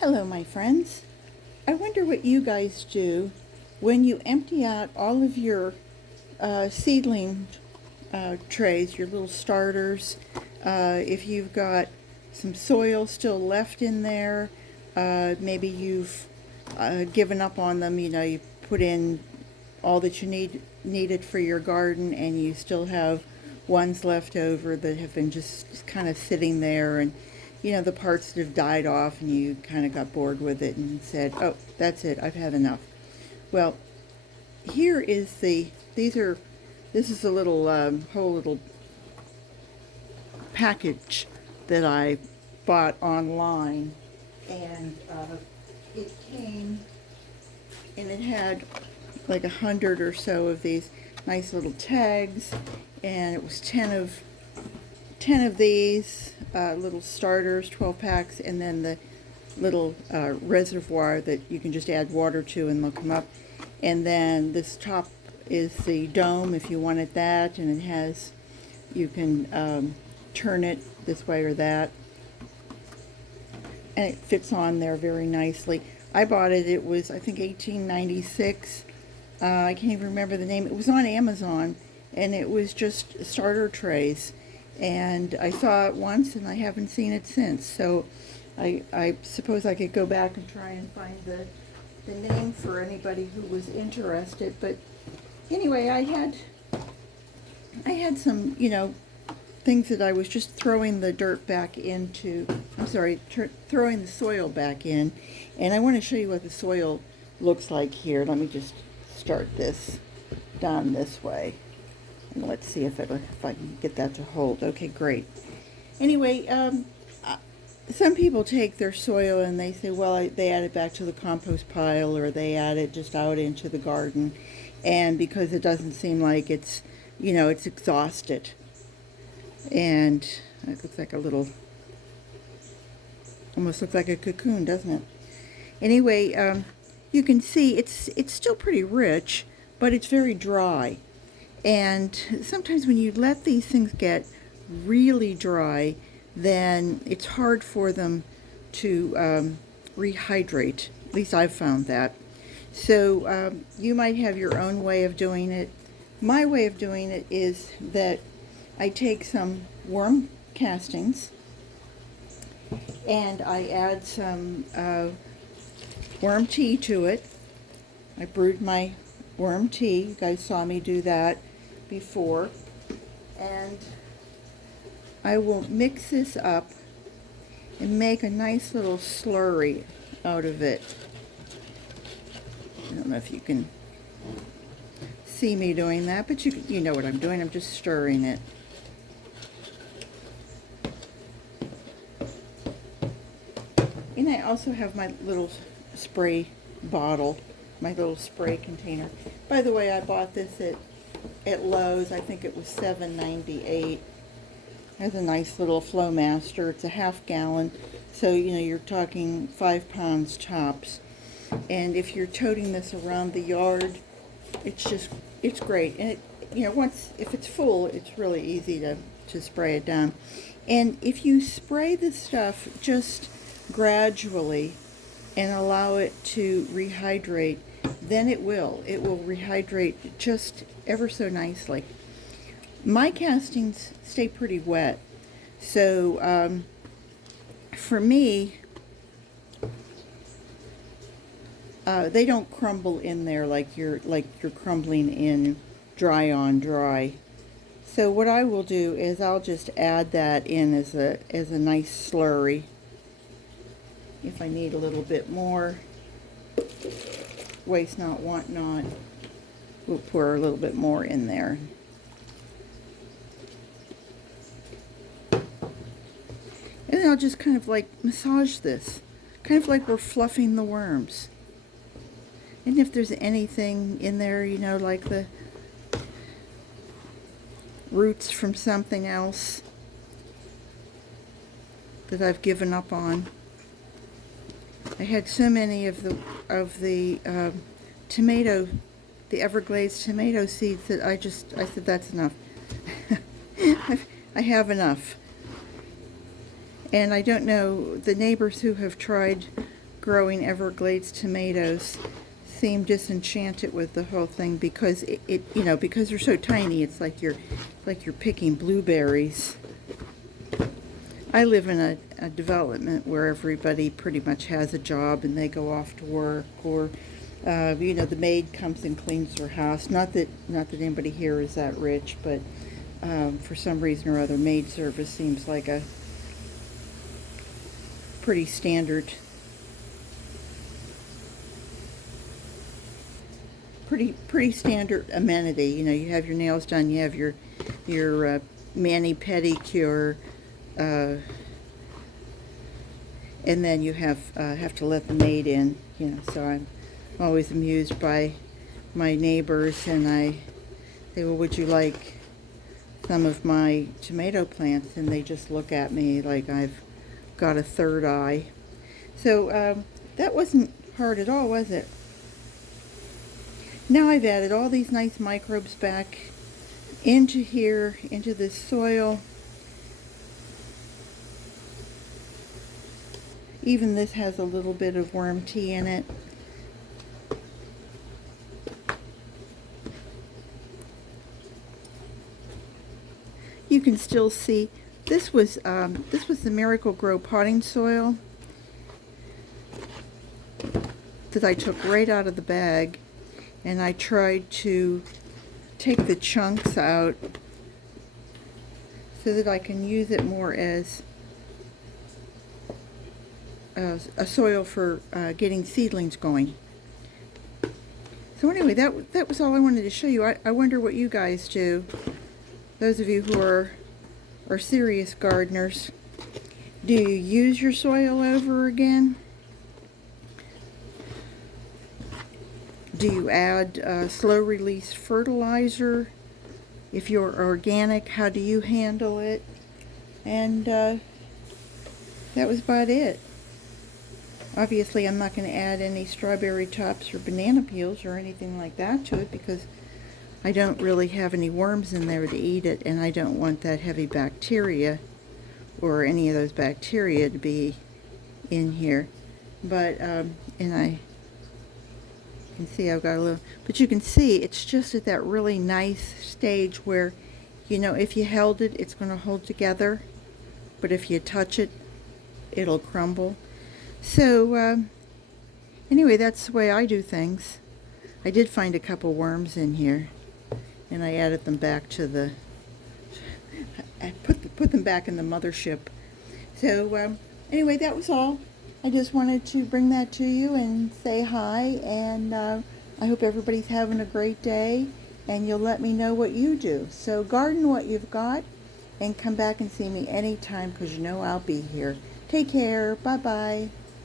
Hello, my friends. I wonder what you guys do when you empty out all of your seedling trays, your little starters. If you've got some soil still left in there, maybe you've given up on them. You put in all that you needed for your garden, and you still have ones left over that have been just kind of sitting there, and the parts that have died off, and you kind of got bored with it and said, oh, that's it, I've had enough. Well, here is this is a little whole little package that I bought online, and it came and it had like 100 or so of these nice little tags, and it was 10 of these little starters, 12 packs, and then the little reservoir that you can just add water to and they'll come up. And then this top is the dome if you wanted that, and it has, you can turn it this way or that, and it fits on there very nicely. I bought it, it was I think $18.96. I can't even remember the name. It was on Amazon, and it was just starter trays. And I saw it once, and I haven't seen it since. So I suppose I could go back and try and find the name for anybody who was interested. But anyway, I had some, things that I was just throwing the dirt back into. I'm sorry, throwing the soil back in. And I want to show you what the soil looks like here. Let me just start this down this way. And let's see if I can get that to hold. Okay, great. Anyway, some people take their soil and they say, well, they add it back to the compost pile, or they add it just out into the garden. And because it doesn't seem like it's, it's exhausted. And it looks like almost looks like a cocoon, doesn't it? Anyway, you can see it's still pretty rich, but it's very dry. And sometimes when you let these things get really dry, then it's hard for them to rehydrate. At least I've found that. So you might have your own way of doing it. My way of doing it is that I take some worm castings and I add some worm tea to it. I brewed my worm tea. You guys saw me do that before. And I will mix this up and make a nice little slurry out of it. I don't know if you can see me doing that, but you know what I'm doing. I'm just stirring it. And I also have my little spray bottle, my little spray container. By the way, I bought this at Lowe's. I think it was $7.98. It has a nice little Flowmaster. It's a half gallon, so you're talking 5 pounds tops. And if you're toting this around the yard, it's great. And if it's full, it's really easy to spray it down. And if you spray the stuff just gradually and allow it to rehydrate, then it will rehydrate just ever so nicely. My castings stay pretty wet, so for me, they don't crumble in there like you're crumbling in dry on dry. So what I will do is I'll just add that in as a nice slurry. If I need a little bit more, waste not, want not, we'll pour a little bit more in there. And then I'll just kind of like massage this, kind of like we're fluffing the worms. And if there's anything in there, like the roots from something else that I've given up on. I had so many of the tomato, the Everglades tomato seeds that I said that's enough. I have enough. And I don't know, the neighbors who have tried growing Everglades tomatoes seem disenchanted with the whole thing because it you know, because they're so tiny, it's like you're picking blueberries. I live in a development where everybody pretty much has a job and they go off to work, or you know, the maid comes and cleans their house. Not that anybody here is that rich, but for some reason or other, maid service seems like a pretty standard, pretty standard amenity. You know, you have your nails done, you have your mani pedicure, and then you have to let the maid in. You know, so I'm always amused by my neighbors, and I say, well, would you like some of my tomato plants? And they just look at me like I've got a third eye. So that wasn't hard at all, was it? Now I've added all these nice microbes back into here, into this soil. Even this has a little bit of worm tea in it. You can still see this was the Miracle Grow potting soil that I took right out of the bag, and I tried to take the chunks out so that I can use it more as a soil for getting seedlings going. So anyway, that was all I wanted to show you. I wonder what you guys do. Those of you who are serious gardeners, do you use your soil over again? Do you add slow release fertilizer? If you're organic, how do you handle it? And that was about it. Obviously, I'm not going to add any strawberry tops or banana peels or anything like that to it because I don't really have any worms in there to eat it, and I don't want that heavy bacteria or any of those bacteria to be in here. But, and I can see I've got a little, but you can see it's just at that really nice stage where, you know, if you held it, it's going to hold together, but if you touch it, it'll crumble. So, anyway, that's the way I do things. I did find a couple worms in here, and I added them back to the, I put them back in the mothership. So anyway, that was all. I just wanted to bring that to you and say hi, and I hope everybody's having a great day, and you'll let me know what you do. So garden what you've got, and come back and see me anytime, because you know I'll be here. Take care. Bye-bye.